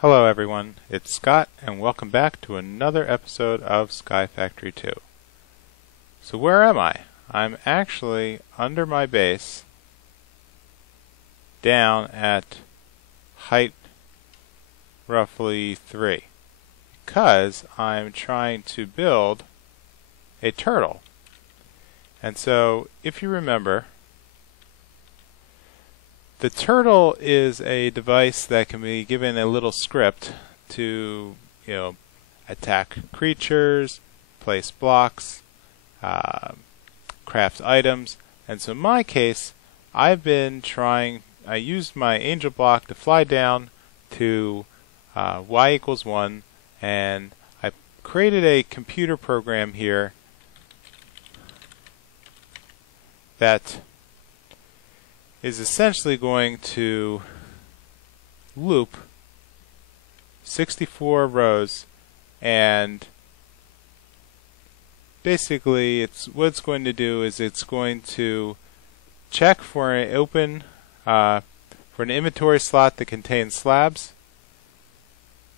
Hello everyone, it's Scott and welcome back to another episode of Sky Factory 2. So where am I? I'm actually under my base, down at height roughly 3, because I'm trying to build a turtle. And so if you remember, the turtle is a device that can be given a little script to, attack creatures, place blocks, craft items. And so in my case, I used my angel block to fly down to y equals 1, and I created a computer program here that is essentially going to loop 64 rows, and basically what it's going to do is it's going to check for an inventory slot that contains slabs.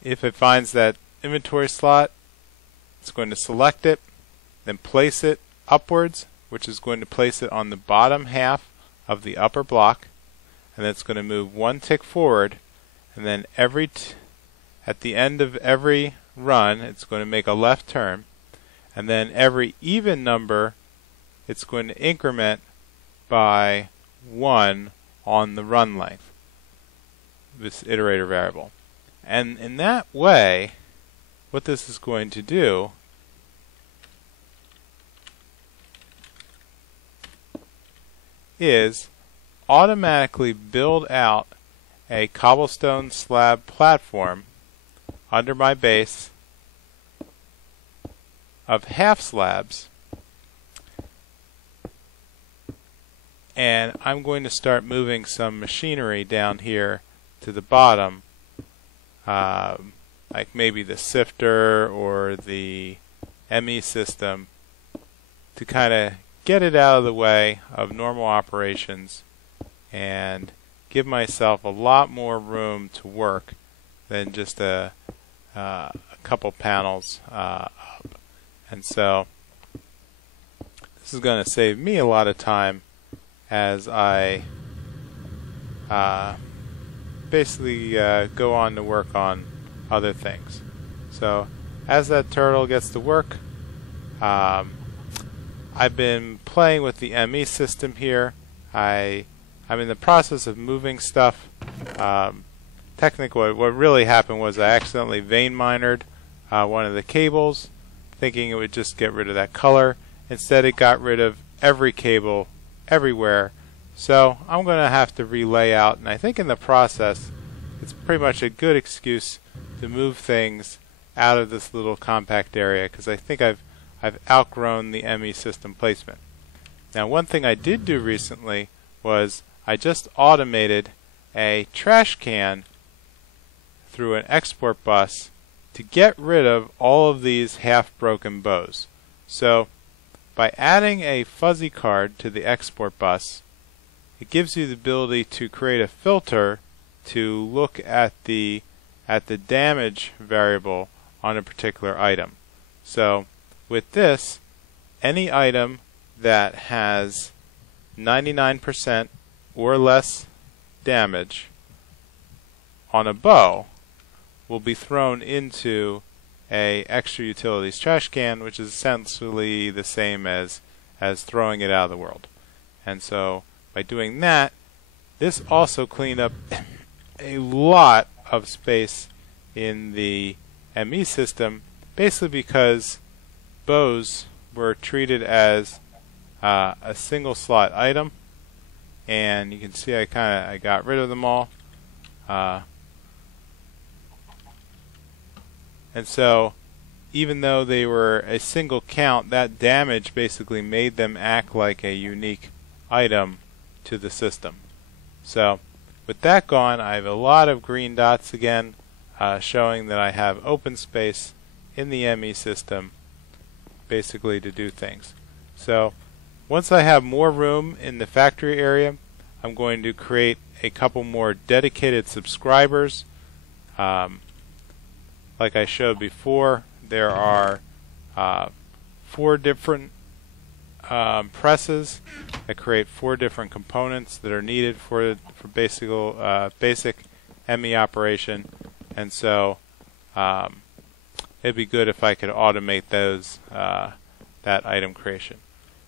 If it finds that inventory slot, it's going to select it, then place it upwards, which is going to place it on the bottom half of the upper block, and then it's going to move one tick forward, and then at the end of every run it's going to make a left turn, and then every even number it's going to increment by 1 on the run length, this iterator variable. And in that way, what this is going to do is automatically build out a cobblestone slab platform under my base of half slabs, and I'm going to start moving some machinery down here to the bottom, like maybe the sifter or the ME system, to kind of get it out of the way of normal operations and give myself a lot more room to work than just a couple panels up. And so this is going to save me a lot of time as I basically go on to work on other things. So as that turtle gets to work, I've been playing with the ME system here. I'm in the process of moving stuff. Technically, what really happened was I accidentally vein minored one of the cables, thinking it would just get rid of that color. Instead, it got rid of every cable everywhere. So I'm going to have to relay out, and I think in the process, it's pretty much a good excuse to move things out of this little compact area, because I think I've outgrown the ME system placement. Now, one thing I did do recently was I just automated a trash can through an export bus to get rid of all of these half-broken bows. So by adding a fuzzy card to the export bus, it gives you the ability to create a filter to look at the damage variable on a particular item. So with this, any item that has 99% or less damage on a bow will be thrown into a extra utilities trash can, which is essentially the same as throwing it out of the world. And so by doing that, this also cleaned up a lot of space in the ME system, basically because bows were treated as a single slot item, and you can see I got rid of them all, and so even though they were a single count, that damage basically made them act like a unique item to the system. So with that gone, I have a lot of green dots again, showing that I have open space in the ME system basically to do things. So once I have more room in the factory area, I'm going to create a couple more dedicated subscribers like I showed before, there are 4 different presses that create 4 different components that are needed for basic ME operation, and so it'd be good if I could automate those that item creation.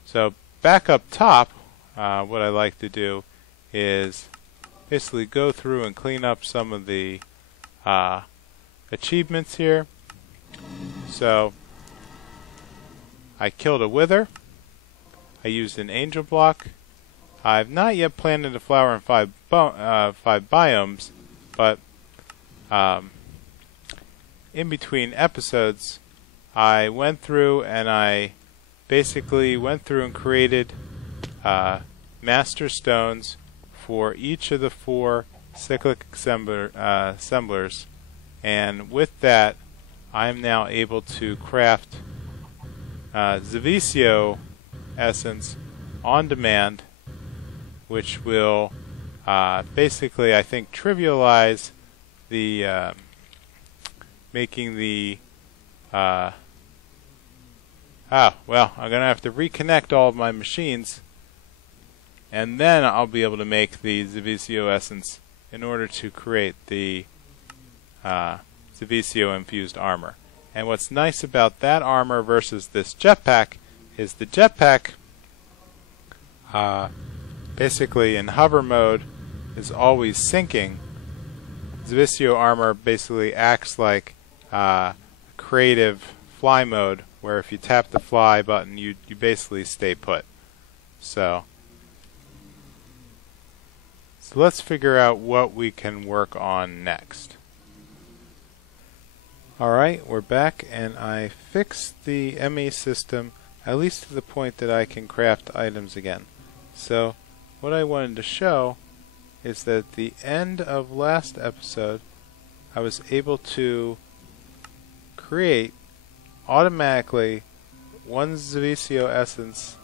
So back up top, what I like to do is basically go through and clean up some of the achievements here. So I killed a wither. I used an angel block. I've not yet planted a flower in 5 biomes, but in between episodes, I went through and I basically went through and created master stones for each of the 4 cyclic assemblers, and with that I am now able to craft Zivicio essence on demand, which will basically, I think, trivialize the making the well, I'm gonna have to reconnect all of my machines, and then I'll be able to make the Zivicio essence in order to create the Zivicio infused armor. And what's nice about that armor versus this jetpack is the jetpack basically in hover mode is always sinking. Zivicio armor basically acts like creative fly mode, where if you tap the fly button you basically stay put. So let's figure out what we can work on next. Alright, we're back, and I fixed the ME system at least to the point that I can craft items again. So what I wanted to show is that at the end of last episode I was able to create automatically 1 Zivicio essence,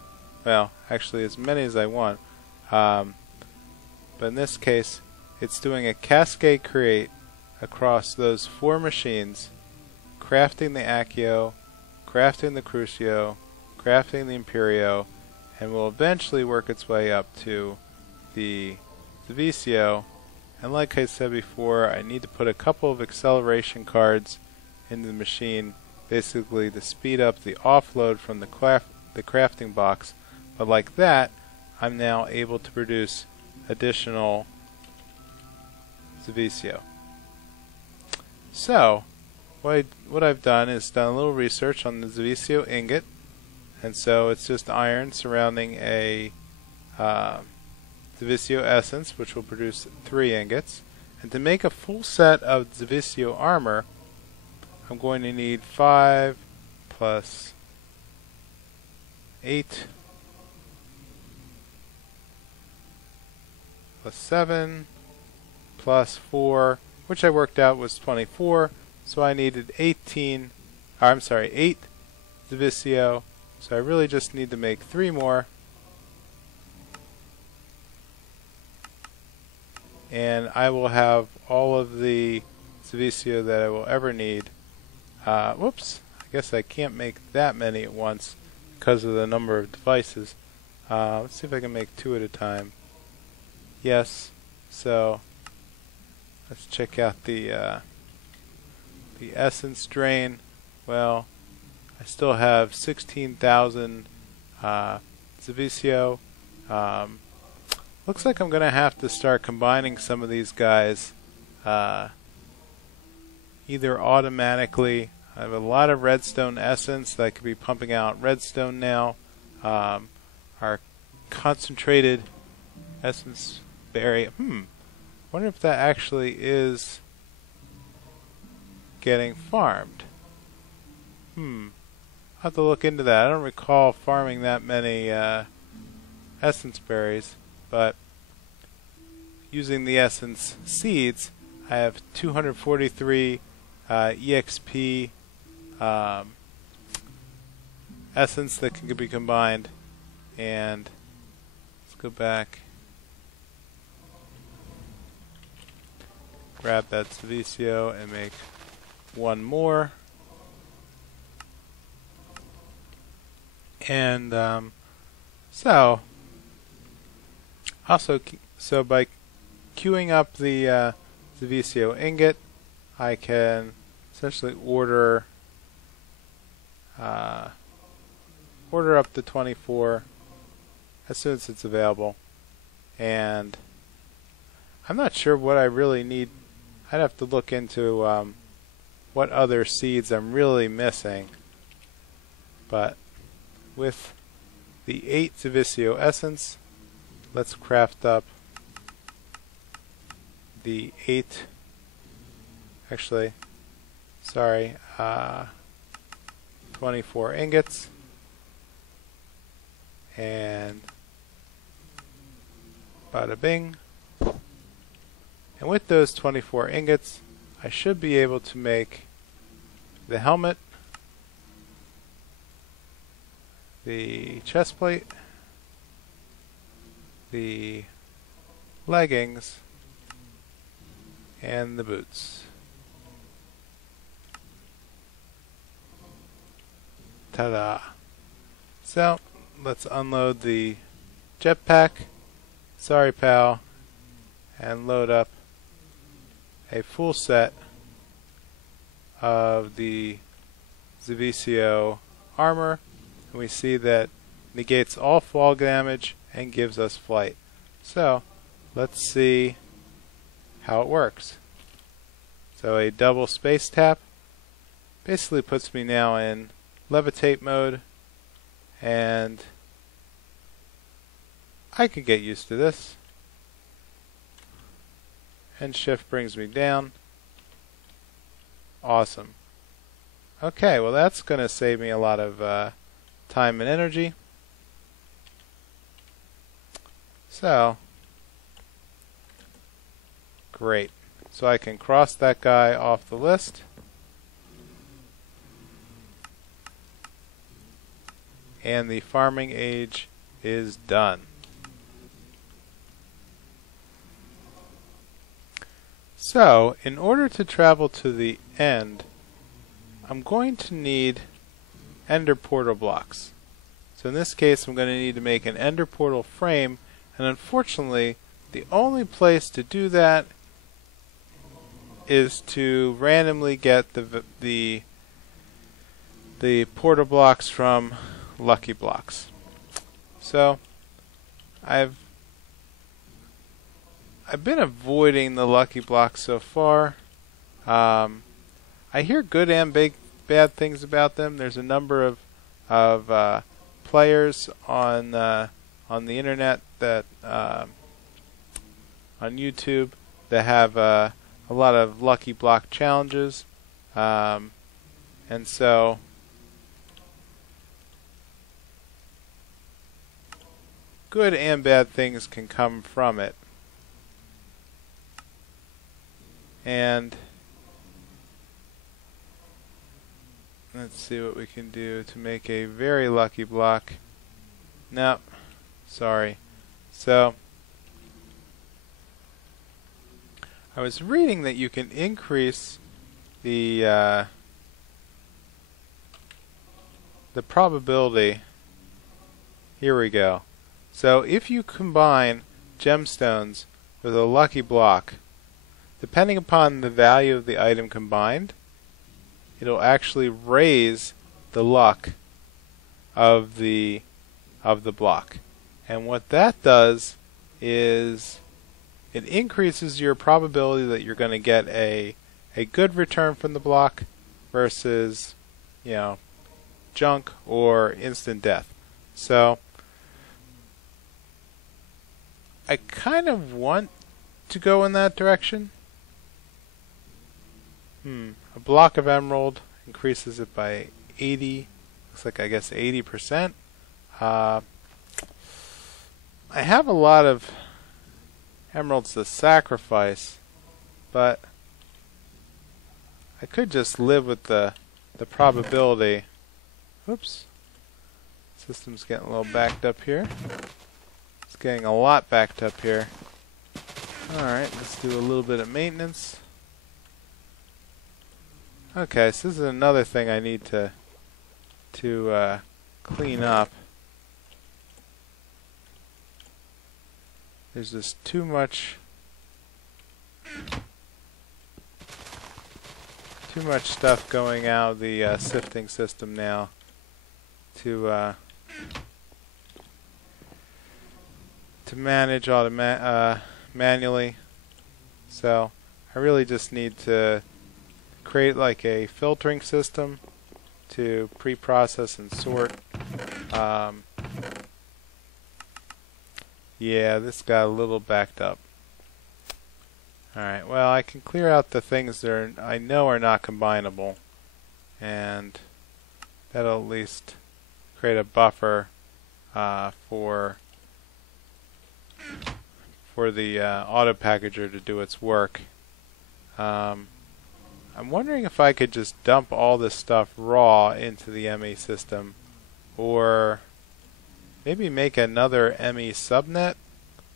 well, actually as many as I want, but in this case it's doing a cascade create across those 4 machines, crafting the Accio, crafting the Crucio, crafting the Imperio, and will eventually work its way up to the Zivicio. And like I said before, I need to put a couple of acceleration cards in the machine, basically to speed up the offload from the crafting box. But like that, I'm now able to produce additional Zivicio. So what I've done is done a little research on the Zivicio ingot, and so it's just iron surrounding a Zivicio essence, which will produce 3 ingots. And to make a full set of Zivicio armor, I'm going to need 5 plus 8 plus 7 plus 4, which I worked out was 24. So I needed 8 Zivicio. So I really just need to make 3 more. And I will have all of the Zivicio that I will ever need. Whoops, I guess I can't make that many at once because of the number of devices. Let's see if I can make 2 at a time. Yes, so let's check out the essence drain. Well, I still have 16,000 Zivicio. Looks like I'm going to have to start combining some of these guys either automatically. I have a lot of redstone essence that I could be pumping out redstone now. Our concentrated essence berry. Wonder if that actually is getting farmed. I'll have to look into that. I don't recall farming that many essence berries, but using the essence seeds, I have 243 EXP essence that can be combined. And let's go back, grab that Zivicio and make one more. And so by queuing up the Zivicio ingot, I can essentially order up the 24 as soon as it's available. And I'm not sure what I really need. I'd have to look into what other seeds I'm really missing. But with the 8 Zivicio essence, let's craft up the 8, actually, sorry, 24 ingots, and bada bing. And with those 24 ingots, I should be able to make the helmet, the chest plate, the leggings, and the boots. Ta-da! So, let's unload the jetpack, sorry pal, and load up a full set of the Zivicio armor. And we see that negates all fall damage and gives us flight. So let's see how it works. So a double space tap basically puts me now in levitate mode, and I can get used to this. And shift brings me down. Awesome. Okay, well that's going to save me a lot of time and energy. So, great. So I can cross that guy off the list. And the farming age is done. So, in order to travel to the end, I'm going to need ender portal blocks. So in this case, I'm going to need to make an ender portal frame, and unfortunately, the only place to do that is to randomly get the portal blocks from Lucky Blocks. So I've been avoiding the Lucky Blocks so far. I hear good and bad things about them. There's a number of players on the internet that on YouTube that have a lot of Lucky Block challenges, and so good and bad things can come from it. And let's see what we can do to make a very lucky block. No, sorry. So I was reading that you can increase the probability. Here we go. So if you combine gemstones with a lucky block, depending upon the value of the item combined, it'll actually raise the luck of the block. And what that does is it increases your probability that you're going to get a good return from the block versus, you know, junk or instant death. So I kind of want to go in that direction. A block of emerald increases it by 80. Looks like, I guess, 80%. I have a lot of emeralds to sacrifice, but I could just live with the probability. Oops. System's getting a little backed up here. It's getting a lot backed up here. Alright, let's do a little bit of maintenance. Okay, so this is another thing I need to clean up. There's just too much stuff going out of the sifting system now to manage manually. So I really just need to create like a filtering system to pre-process and sort. Yeah, this got a little backed up. Alright, well, I can clear out the things that I know are not combinable, and that'll at least create a buffer for the auto packager to do its work. I'm wondering if I could just dump all this stuff raw into the ME system, or maybe make another ME subnet.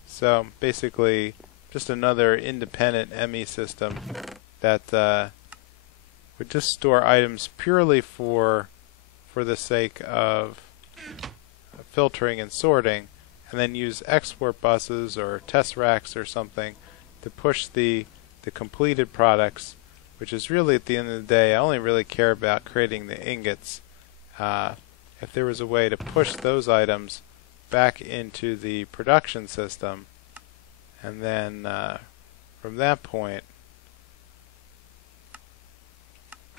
So basically just another independent ME system that would just store items purely for the sake of filtering and sorting, and then use export buses or test racks or something to push the completed products, which is really, at the end of the day, I only really care about creating the ingots. If there was a way to push those items back into the production system, and then from that point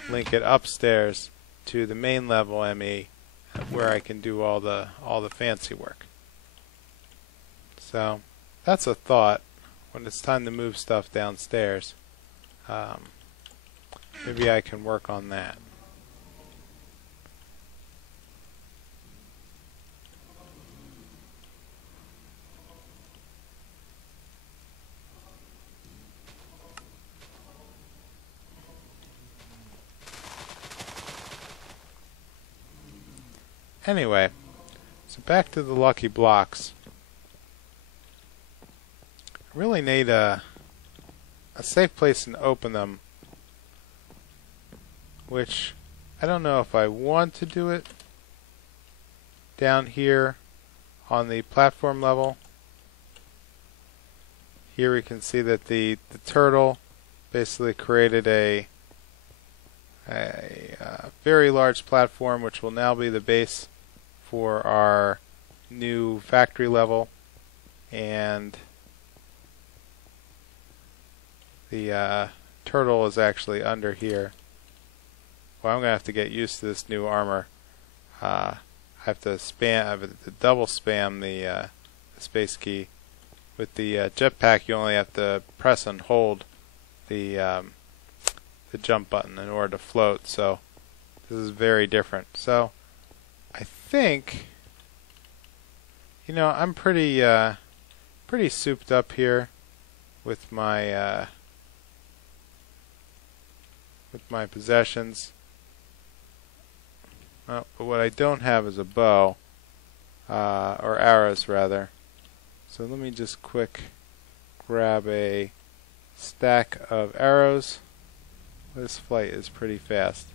link it upstairs to the main level ME, where I can do all the fancy work. So that's a thought when it's time to move stuff downstairs. Maybe I can work on that. Anyway, so back to the lucky blocks. I really need a safe place to open them, which I don't know if I want to do it down here on the platform level. Here we can see that the turtle basically created a very large platform, which will now be the base for our new factory level, and the turtle is actually under here. Well, I'm gonna have to get used to this new armor. I have to double spam the space key. With the jetpack, you only have to press and hold the jump button in order to float. So this is very different. So I think, I'm pretty souped up here with my possessions. But what I don't have is a bow, or arrows rather. So let me just quick grab a stack of arrows. This flight is pretty fast.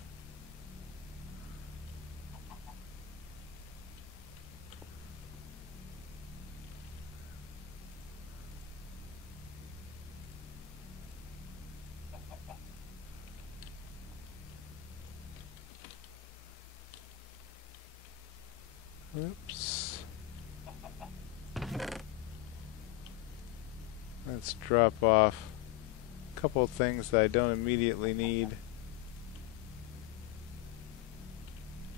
Oops. Let's drop off a couple of things that I don't immediately need.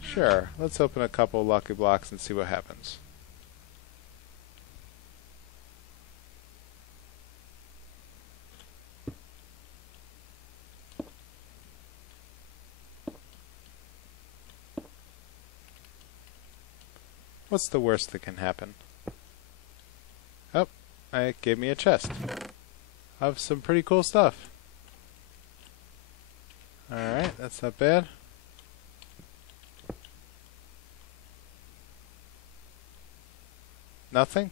Sure, let's open a couple of lucky blocks and see what happens. What's the worst that can happen? Oh, it gave me a chest of some pretty cool stuff. Alright, that's not bad. Nothing?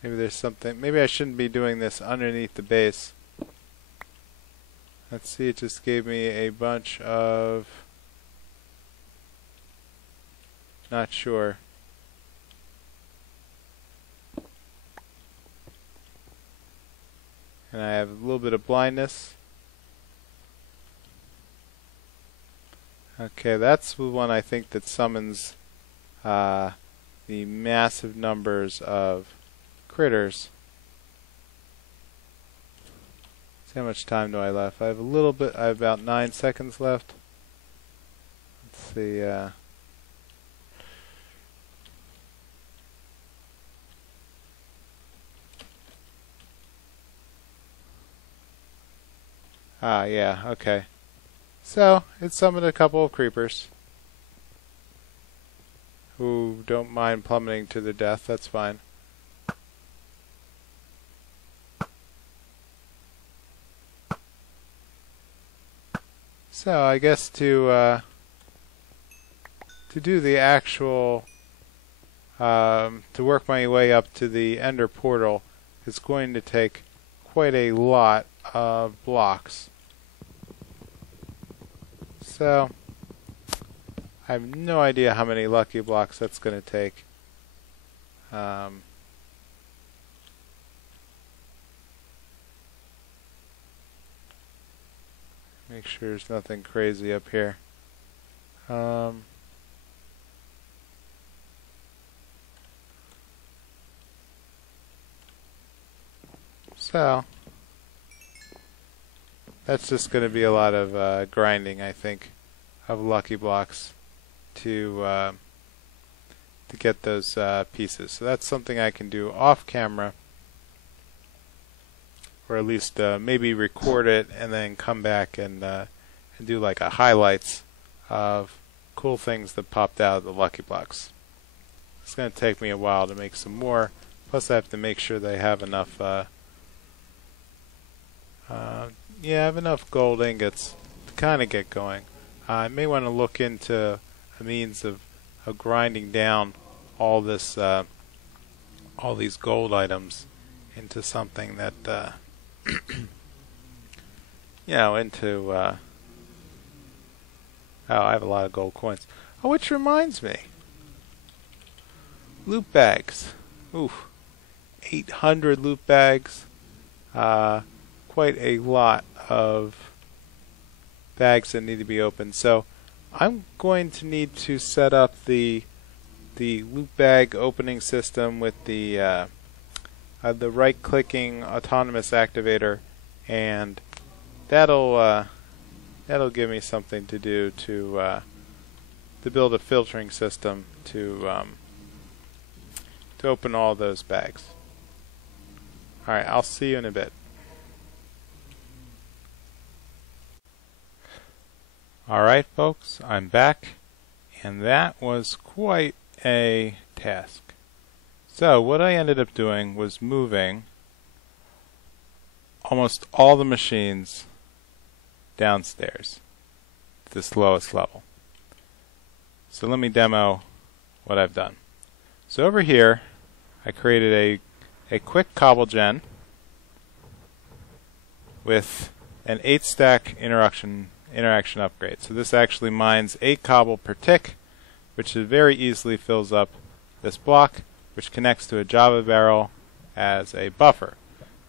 Maybe there's something. Maybe I shouldn't be doing this underneath the base. Let's see, it just gave me a bunch of, not sure. And I have a little bit of blindness. Okay, that's the one I think that summons the massive numbers of critters. See how much time do I left? I have a little bit. I have about 9 seconds left. Let's see. Yeah, okay. So, it summoned a couple of creepers who don't mind plummeting to their death. That's fine. So, I guess to do the actual, to work my way up to the Ender portal is going to take quite a lot of blocks. So, I have no idea how many lucky blocks that's going to take. Make sure there's nothing crazy up here. So, that's just going to be a lot of grinding, I think, of lucky blocks to get those pieces. So that's something I can do off camera, or at least maybe record it and then come back and do like a highlights of cool things that popped out of the lucky blocks. It's going to take me a while to make some more. Plus, I have to make sure they have enough. Yeah, I have enough gold ingots to kind of get going. I may want to look into a means of grinding down all this, all these gold items into something that, you know, into. Oh, I have a lot of gold coins. Oh, which reminds me, loot bags. Oof, 800 loot bags. Quite a lot of bags that need to be opened. So I'm going to need to set up the loot bag opening system with the right-clicking autonomous activator, and that'll give me something to do to build a filtering system to open all those bags. All right, I'll see you in a bit. Alright folks, I'm back, and that was quite a task. So what I ended up doing was moving almost all the machines downstairs to this lowest level. So let me demo what I've done. So over here I created a quick cobble gen with an 8-stack interaction upgrade. So this actually mines 8 cobble per tick, which very easily fills up this block, which connects to a Java barrel as a buffer,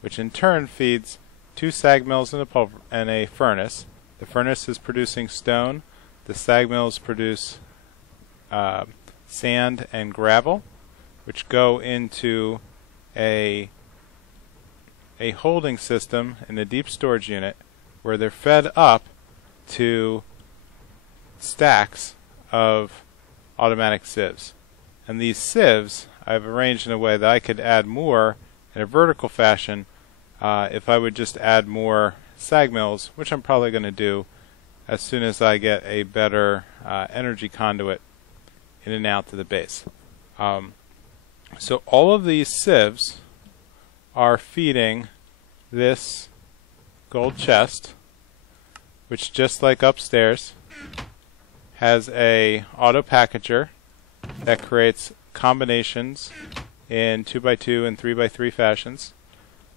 which in turn feeds 2 sag mills and a furnace. The furnace is producing stone. The sag mills produce sand and gravel, which go into a holding system in the deep storage unit, where they're fed up to stacks of automatic sieves. And these sieves I've arranged in a way that I could add more in a vertical fashion if I would just add more sag mills, which I'm probably going to do as soon as I get a better energy conduit in and out to the base. So all of these sieves are feeding this gold chest, which, just like upstairs, has a auto packager that creates combinations in 2x2 and 3x3 fashions,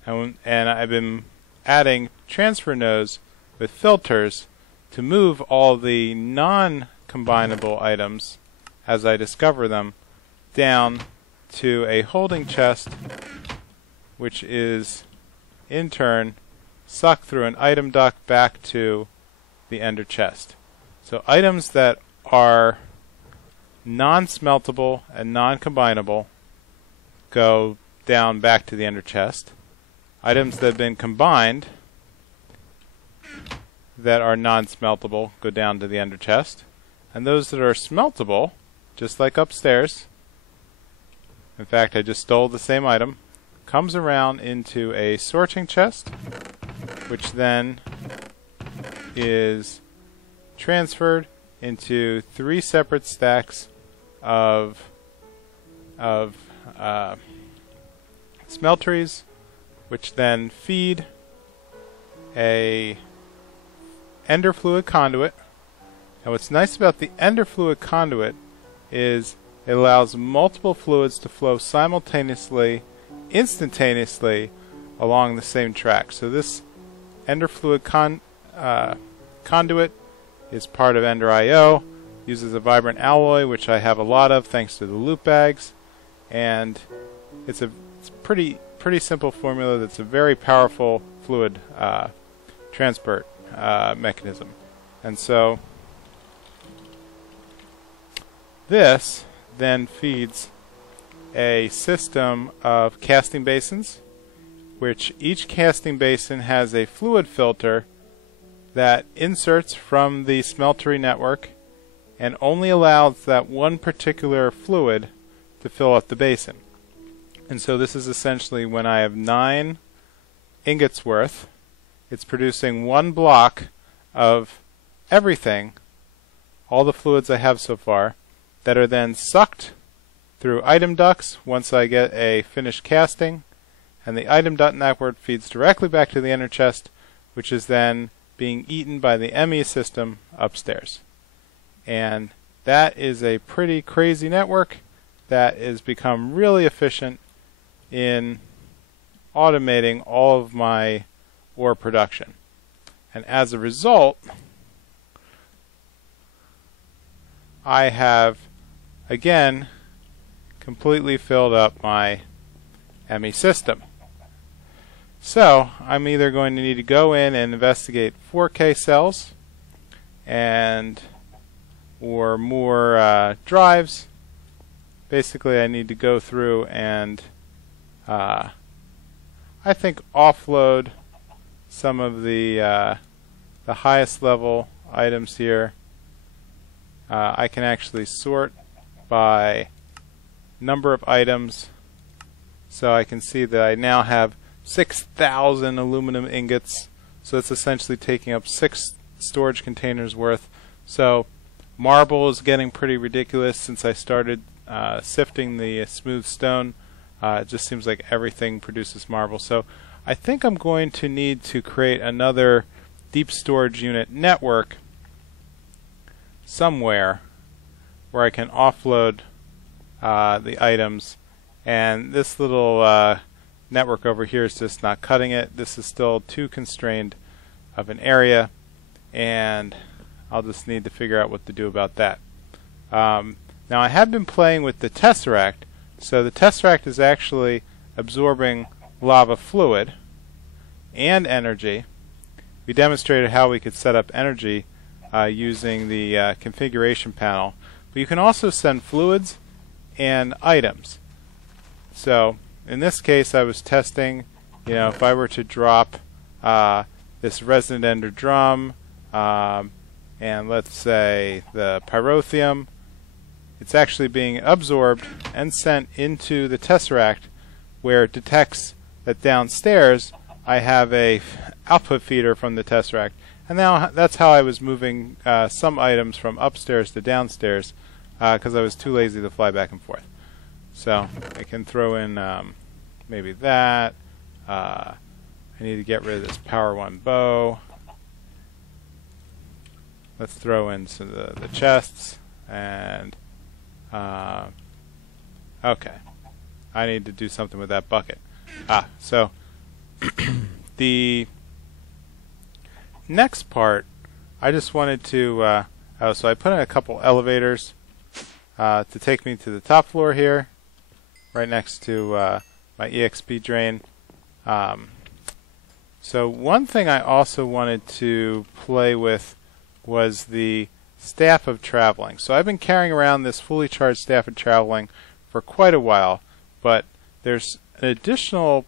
and I've been adding transfer nodes with filters to move all the non-combinable items as I discover them down to a holding chest, which is in turn sucked through an item duct back to the ender chest. So items that are non-smeltable and non-combinable go down back to the ender chest. Items that have been combined that are non-smeltable go down to the ender chest. And those that are smeltable, just like upstairs, in fact I just stole the same item, comes around into a sorting chest, which then is transferred into 3 separate stacks of smelteries, which then feed a ender fluid conduit. And what's nice about the ender fluid conduit is it allows multiple fluids to flow simultaneously, instantaneously along the same track. So this ender fluid conduit is part of Ender IO, uses a vibrant alloy, which I have a lot of thanks to the loop bags, and it's pretty simple formula that's a very powerful fluid transport mechanism. And so this then feeds a system of casting basins, which each casting basin has a fluid filter that inserts from the smeltery network and only allows that one particular fluid to fill up the basin. And so this is essentially when I have 9 ingots worth, it's producing 1 block of everything, all the fluids I have so far, that are then sucked through item ducts once I get a finished casting, and the item duct network feeds directly back to the ender chest, which is then being eaten by the ME system upstairs. And that is a pretty crazy network that has become really efficient in automating all of my ore production. And as a result, I have again completely filled up my ME system. So I'm either going to need to go in and investigate 4K cells and or more drives. Basically I need to go through and I think offload some of the highest level items here. I can actually sort by number of items, so I can see that I now have 6,000 aluminum ingots, so it's essentially taking up 6 storage containers worth. So marble is getting pretty ridiculous since I started sifting the smooth stone. It just seems like everything produces marble. So I think I'm going to need to create another deep storage unit network somewhere where I can offload the items, and this little network over here is just not cutting it. This is still too constrained of an area, and I'll just need to figure out what to do about that. Now I have been playing with the Tesseract. So the Tesseract is actually absorbing lava fluid and energy. We demonstrated how we could set up energy using the configuration panel, but you can also send fluids and items. So in this case I was testing, if I were to drop this resonant ender drum and let's say the pyrotheum, it's actually being absorbed and sent into the Tesseract, where it detects that downstairs I have a output feeder from the Tesseract. And now that's how I was moving some items from upstairs to downstairs because I was too lazy to fly back and forth. So I can throw in maybe that. I need to get rid of this Power 1 bow. Let's throw in some of the chests, and okay, I need to do something with that bucket. So the next part, I just wanted to, so I put in a couple elevators to take me to the top floor here, right next to my EXP drain. So one thing I also wanted to play with was the staff of traveling. So I've been carrying around this fully charged staff of traveling for quite a while, but there's an additional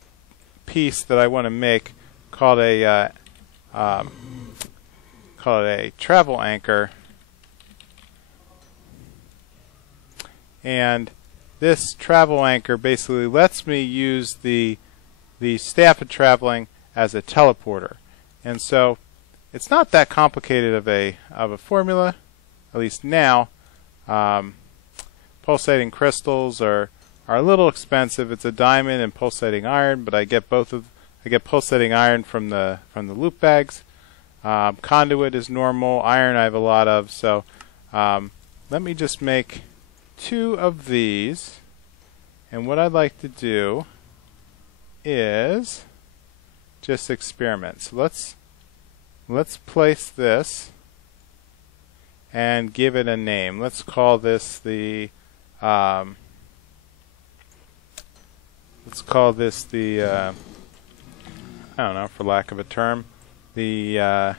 piece that I want to make called a travel anchor, and this travel anchor basically lets me use the staff of traveling as a teleporter. And so it's not that complicated of a formula, at least now. Pulsating crystals are a little expensive. It's a diamond and pulsating iron, but I get pulsating iron from the loot bags. Conduit is normal. Iron I have a lot of. So let me just make 2 of these. And what I'd like to do is just experiment. So let's place this and give it a name. Let's call this the I don't know, for lack of a term, the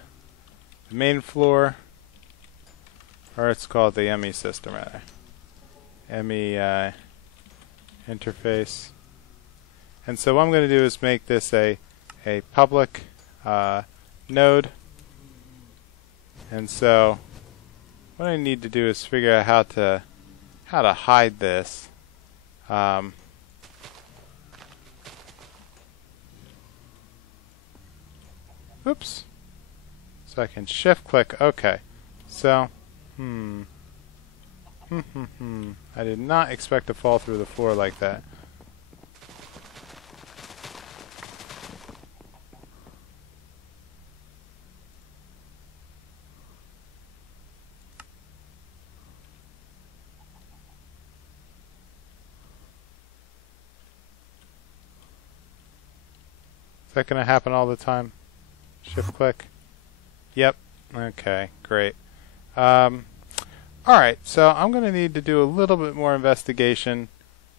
main floor, or it's called the ME system rather. ME interface. And so what I'm going to do is make this a public node. And so what I need to do is figure out how to hide this. Oops. So I can shift click. Okay. So, I did not expect to fall through the floor like that. Is that going to happen all the time? Shift click. Yep. Okay, great. Alright, so I'm going to need to do a little bit more investigation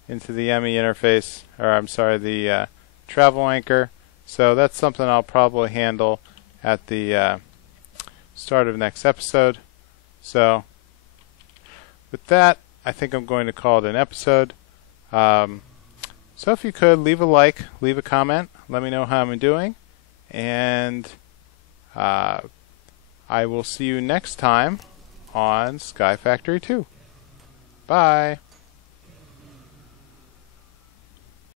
into the ME interface, or I'm sorry, the travel anchor. So that's something I'll probably handle at the start of next episode. So with that, I think I'm going to call it an episode. So if you could, leave a like, leave a comment, let me know how I'm doing, and I will see you next time on Sky Factory 2. Bye!